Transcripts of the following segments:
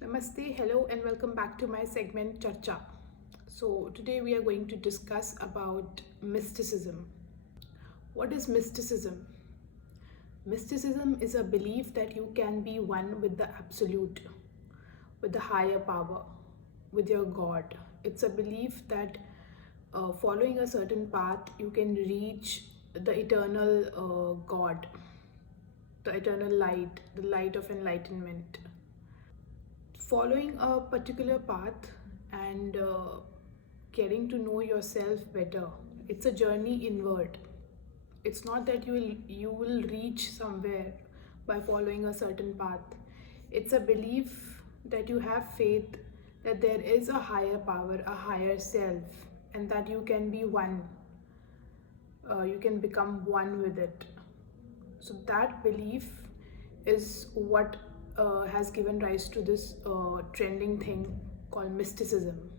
Namaste, hello, and welcome back to my segment Charcha. So, today we are going to discuss about mysticism. What is mysticism? Mysticism is a belief that you can be one with the absolute, with the higher power, with your God. It's a belief that following a certain path, you can reach the eternal God, the eternal light, the light of enlightenment. Following a particular path and getting to know yourself better, it's a journey inward. It's not that you will reach somewhere by following a certain path. It's a belief that you have faith that there is a higher power, a higher self, and that you can be one. You can become one with it. So that belief is what has given rise to this trending thing called mysticism.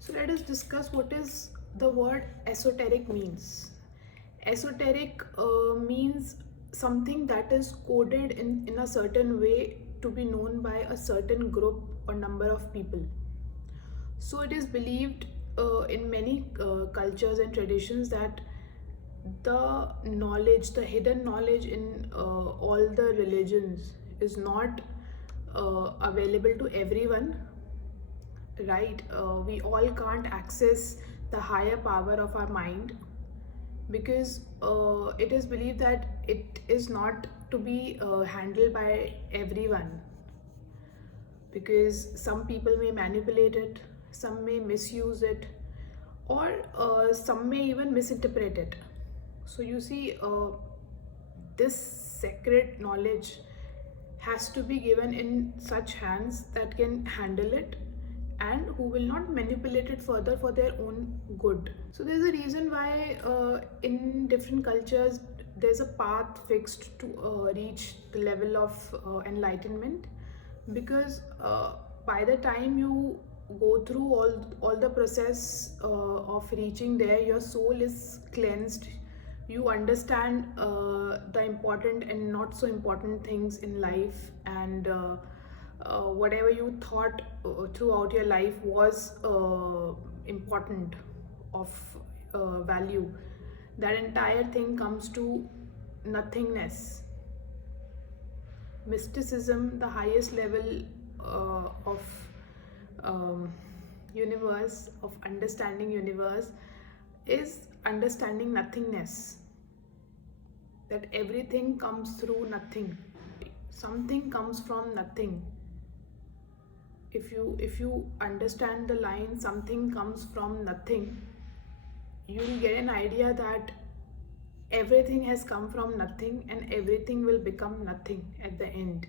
So let us discuss what is the word esoteric means. Esoteric means something that is coded in a certain way to be known by a certain group or number of people. So it is believed in many cultures and traditions that the knowledge, the hidden knowledge in all the religions is not available to everyone, right? We all can't access the higher power of our mind because it is believed that it is not to be handled by everyone, because some people may manipulate it, some may misuse it, or some may even misinterpret it. So you see, this sacred knowledge has to be given in such hands that can handle it and who will not manipulate it further for their own good. So there's a reason why in different cultures there's a path fixed to reach the level of enlightenment, because by the time you go through all the process of reaching there, your soul is cleansed. You understand the important and not so important things in life, and whatever you thought throughout your life was important, of value, that entire thing comes to nothingness. Mysticism, the highest level of universe, of understanding universe, is understanding nothingness, that everything comes through nothing, something comes from nothing. If you understand the line something comes from nothing, you'll get an idea that everything has come from nothing and everything will become nothing at the end.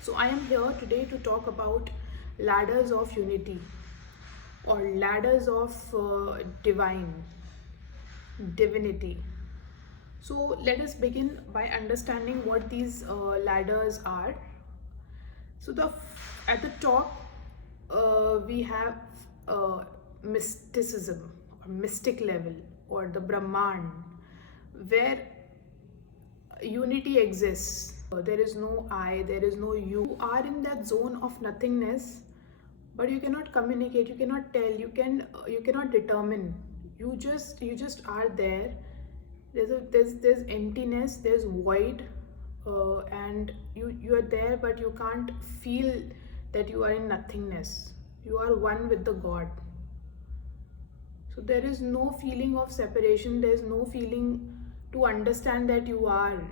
So I am here today to talk about ladders of unity, or ladders of divinity. So let us begin by understanding what these ladders are. So at the top we have mysticism, or mystic level, or the Brahman, where unity exists. There is no I, there is no you. You are in that zone of nothingness, but you cannot communicate, you cannot tell, you cannot determine. You just are there. There's emptiness, there's void, and you are there, but you can't feel that you are in nothingness. You are one with the God. So there is no feeling of separation, there is no feeling to understand that you are,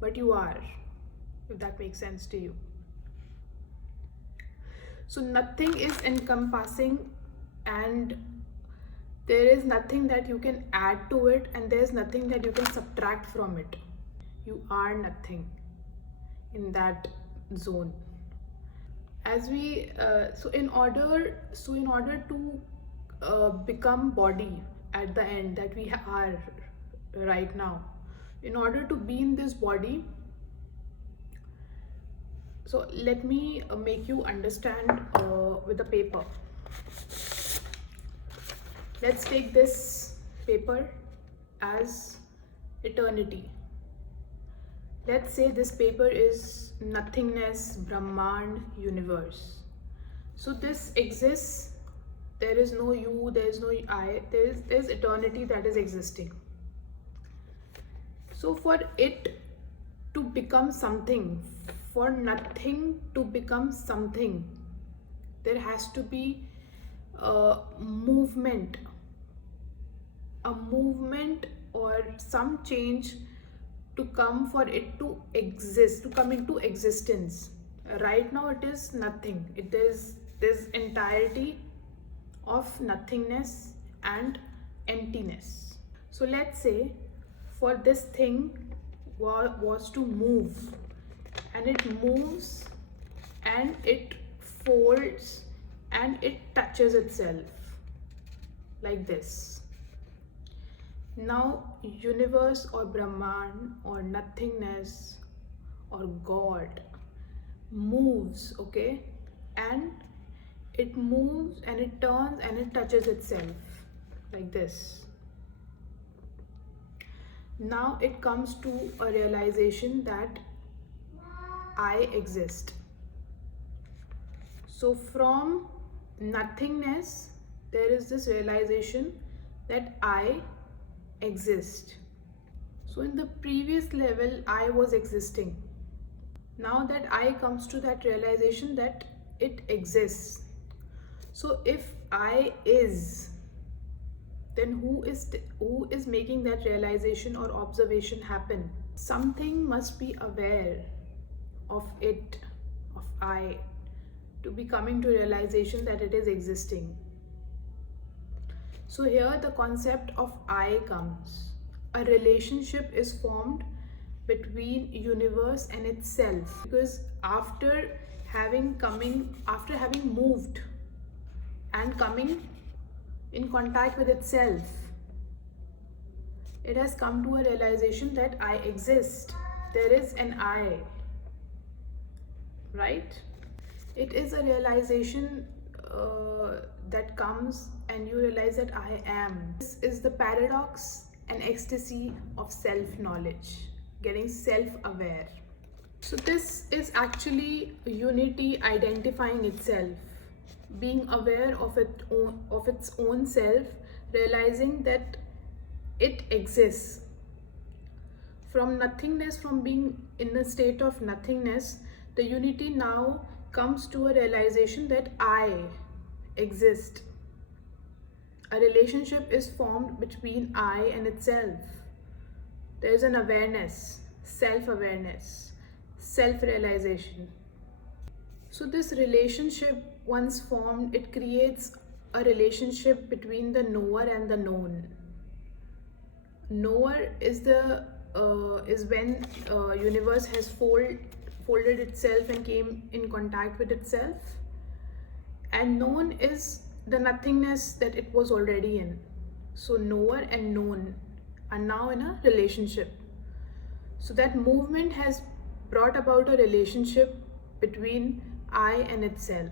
but you are, if that makes sense to you. So nothing is encompassing, and there is nothing that you can add to it, and there is nothing that you can subtract from it. You are nothing in that zone. As we in order to become body at the end, that we are right now, in order to be in this body, so let me make you understand with a paper. Let's take this paper as eternity. Let's say this paper is nothingness, Brahman, universe. So this exists. There is no you, there is no I, there's eternity that is existing. So for it to become something, for nothing to become something, there has to be a movement, or some change to come for it to exist, to come into existence. Right now it is nothing. It is this entirety of nothingness and emptiness. So let's say for this thing was to move, and it moves and it folds and it touches itself like this. Now universe or Brahman or nothingness or God moves, okay, and it moves and it turns and it touches itself like this. Now it comes to a realization that I exist. So from nothingness, there is this realization that I exist. So in the previous level, I was existing. Now that I comes to that realization that it exists. So if I is, then who is making that realization or observation happen? Something must be aware of it, of I, to be coming to realization that it is existing. So here the concept of I comes. A relationship is formed between universe and itself, because after having moved and coming in contact with itself, it has come to a realization that I exist. There is an I, right? It is a realization that comes and you realize that I am. This is the paradox and ecstasy of self-knowledge, getting self-aware. So this is actually unity identifying itself, being aware of its own self, realizing that it exists. From nothingness, from being in a state of nothingness, the unity now comes to a realization that I exist. A relationship is formed between I and itself. There is an awareness, self-awareness, self-realization. So this relationship, once formed, it creates a relationship between the knower and the known. Knower is when universe has folded itself and came in contact with itself, and known is the nothingness that it was already in. So knower and known are now in a relationship. So that movement has brought about a relationship between I and itself.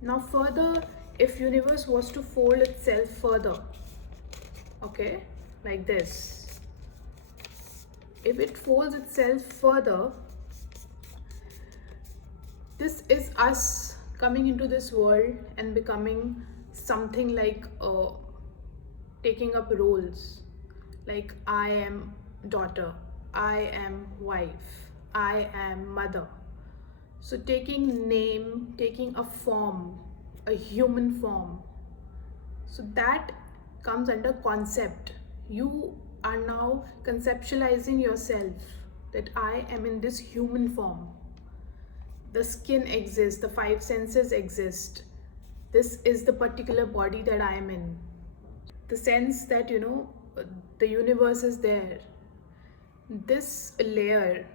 Now further, if universe was to fold itself further, okay, like this, if it folds itself further, this is us coming into this world and becoming something like taking up roles, like I am daughter, I am wife, I am mother. So taking name, taking a form, a human form. So that comes under concept. You are now conceptualizing yourself that I am in this human form. The skin exists, the five senses exist. This is the particular body that I am in. The sense that, the universe is there. This layer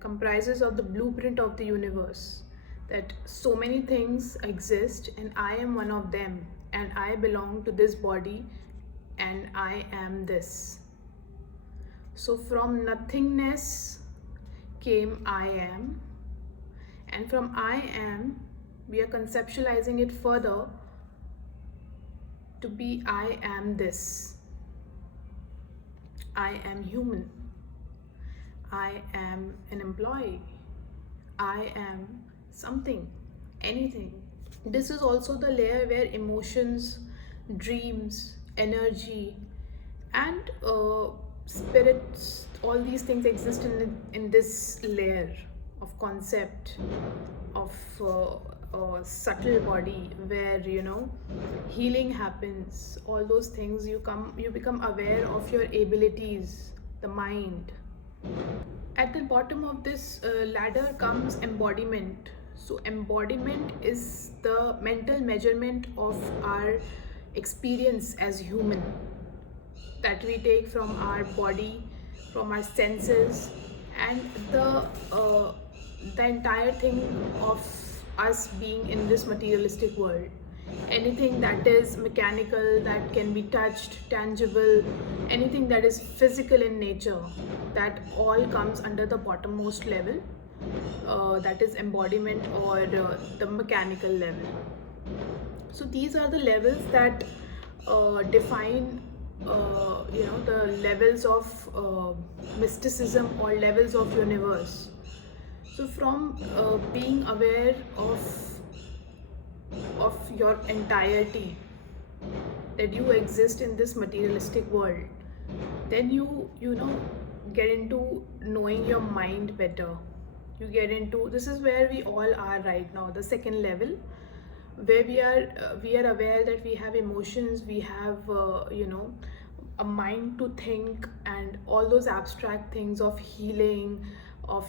comprises of the blueprint of the universe, that so many things exist and I am one of them, and I belong to this body and I am this. So from nothingness came I am, and from I am we are conceptualizing it further to be I am this. I am human. I am an employee. I am something, anything. This is also the layer where emotions, dreams, energy, and spirits, all these things exist in this layer of concept of subtle body, where healing happens. All those things, you become aware of your abilities, the mind. At the bottom of this ladder comes embodiment. So embodiment is the mental measurement of our experience as human, that we take from our body, from our senses, and the entire thing of us being in this materialistic world. Anything that is mechanical, that can be touched, tangible, anything that is physical in nature, that all comes under the bottommost level, that is embodiment, or the mechanical level. So these are the levels that define the levels of mysticism, or levels of universe. So from being aware of your entirety, that you exist in this materialistic world, then you know get into knowing your mind better. You get into, this is where we all are right now, the second level, where we are aware that we have emotions, we have a mind to think, and all those abstract things of healing, of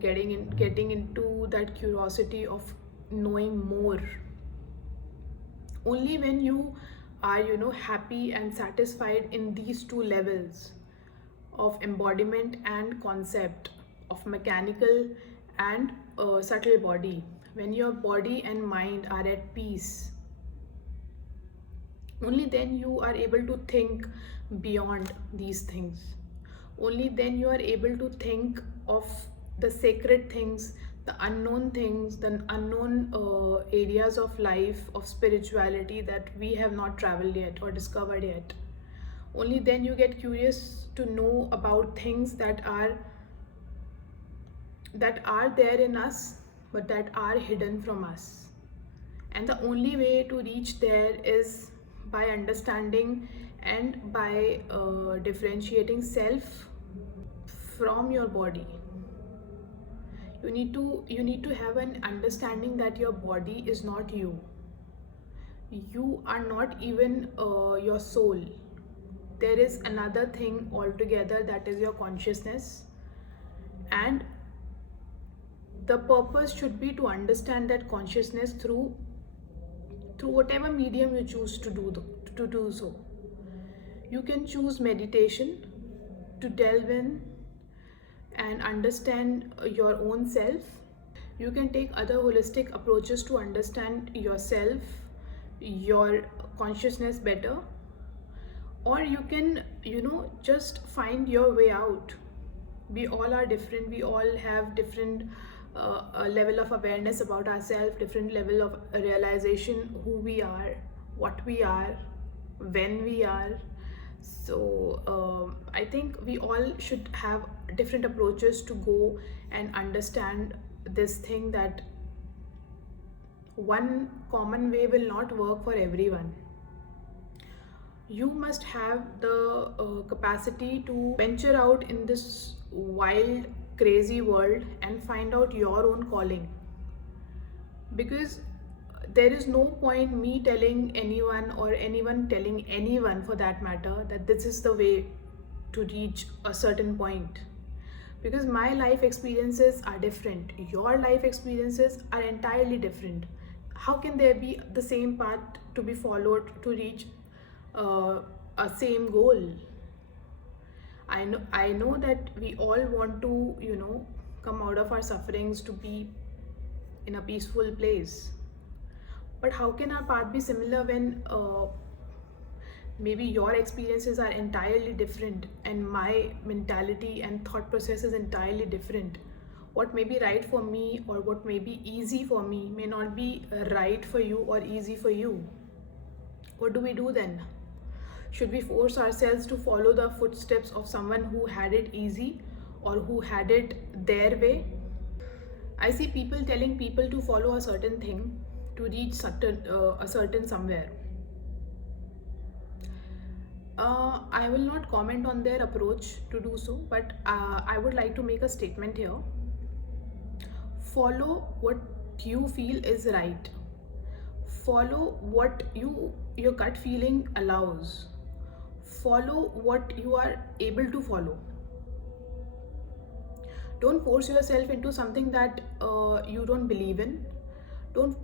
getting into that curiosity of knowing more. Only when you are happy and satisfied in these two levels of embodiment and concept, of mechanical and subtle body, when your body and mind are at peace, only then you are able to think beyond these things. Only then you are able to think of the sacred things, the unknown things, the unknown areas of life, of spirituality, that we have not traveled yet or discovered yet. Only then you get curious to know about things that are there in us, but that are hidden from us. And the only way to reach there is by understanding and by differentiating self from your body. You need to have an understanding that your body is not you. You are not even your soul. There is another thing altogether, that is your consciousness. And the purpose should be to understand that consciousness through whatever medium you choose to do so. You can choose meditation to delve in and understand your own self. You can take other holistic approaches to understand yourself, your consciousness better, or you can just find your way out. We all are different, we all have different level of awareness about ourselves, different level of realization who we are, what we are, when we are. So I think we all should have different approaches to go and understand this thing, that one common way will not work for everyone. You must have the capacity to venture out in this wild, crazy world and find out your own calling. Because there is no point me telling anyone, or anyone telling anyone for that matter, that this is the way to reach a certain point. Because my life experiences are different, your life experiences are entirely different. How can there be the same path to be followed to reach a same goal? I know that we all want to come out of our sufferings to be in a peaceful place. But how can our path be similar when maybe your experiences are entirely different and my mentality and thought process is entirely different? What may be right for me, or what may be easy for me, may not be right for you or easy for you. What do we do then? Should we force ourselves to follow the footsteps of someone who had it easy, or who had it their way? I see people telling people to follow a certain thing to reach a certain somewhere. I will not comment on their approach to do so, but I would like to make a statement here. Follow what you feel is right. Follow what your gut feeling allows. Follow what you are able to follow. Don't force yourself into something that you don't believe in. Don't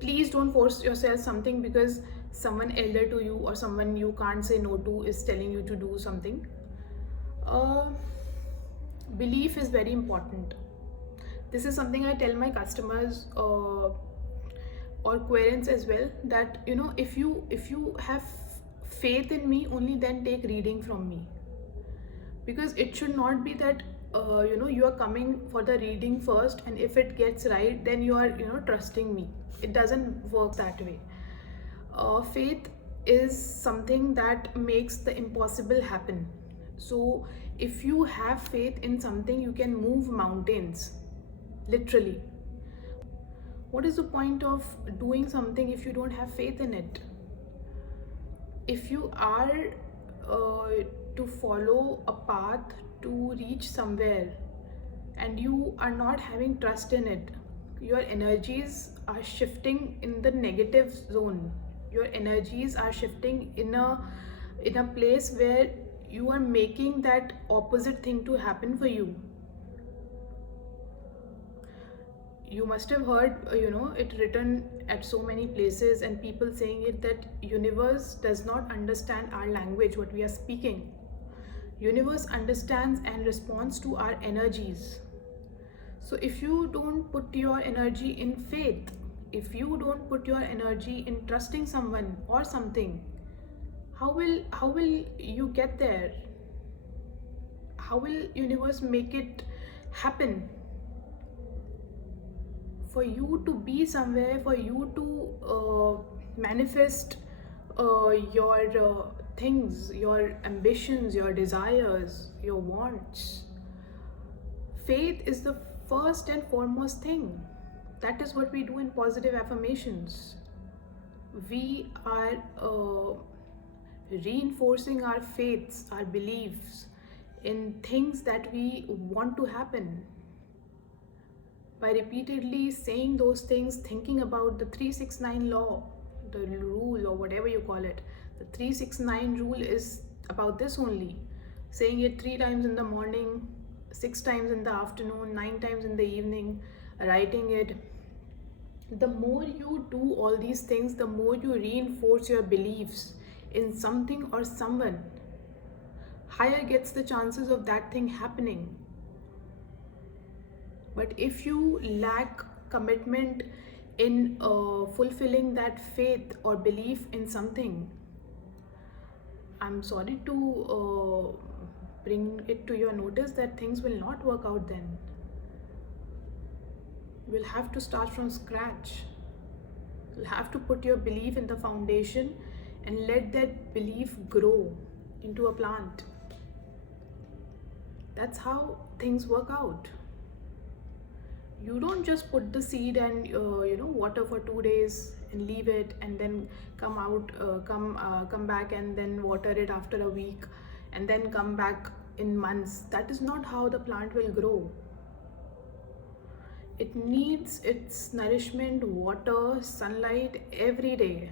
Please don't force yourself something because someone elder to you or someone you can't say no to is telling you to do something. uh, Belief is very important. This is something I tell my customers or queries as well, that if you have faith in me, only then take reading from me, because it should not be that you are coming for the reading first, and if it gets right then you are trusting me. It doesn't work that way. Faith is something that makes the impossible happen. So if you have faith in something, you can move mountains, literally. What is the point of doing something if you don't have faith in it? If you are to follow a path to reach somewhere and you are not having trust in it, your energies are shifting in the negative zone. Your energies are shifting in a place where you are making that opposite thing to happen for you. You must have heard it written at so many places, and people saying it, that universe does not understand our language, what we are speaking. Universe understands and responds to our energies. So if you don't put your energy in faith, if you don't put your energy in trusting someone or something, how will you get there? How will universe make it happen? For you to be somewhere, for you to manifest your things, your ambitions, your desires, your wants, faith is the first and foremost thing. That is what we do in positive affirmations. We are reinforcing our faiths, our beliefs in things that we want to happen by repeatedly saying those things, thinking about the 369 law, the rule, or whatever you call it. The 369 rule is about this only. Saying it 3 times in the morning, 6 times in the afternoon, 9 times in the evening, writing it. The more you do all these things, the more you reinforce your beliefs in something or someone, higher gets the chances of that thing happening. But if you lack commitment in fulfilling that faith or belief in something, I'm sorry to bring it to your notice that things will not work out then. You'll have to start from scratch. You'll have to put your belief in the foundation and let that belief grow into a plant. That's how things work out. You don't just put the seed and water for 2 days and leave it, and then come back and then water it after a week, and then come back in months. That is not how the plant will grow. It needs its nourishment, water, sunlight every day.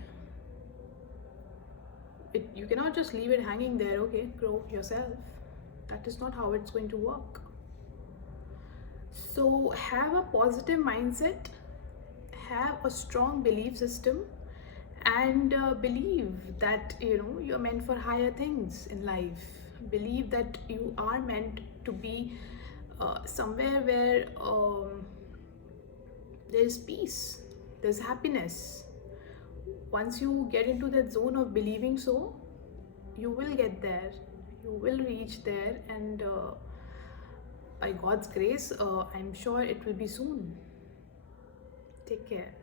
You cannot just leave it hanging there, okay, grow yourself. That is not how it's going to work. So have a positive mindset, have a strong belief system, and believe that you're meant for higher things in life. Believe that you are meant to be somewhere where there's peace, there's happiness. Once you get into that zone of believing so, you will get there, you will reach there, and by God's grace, I'm sure it will be soon. Take care.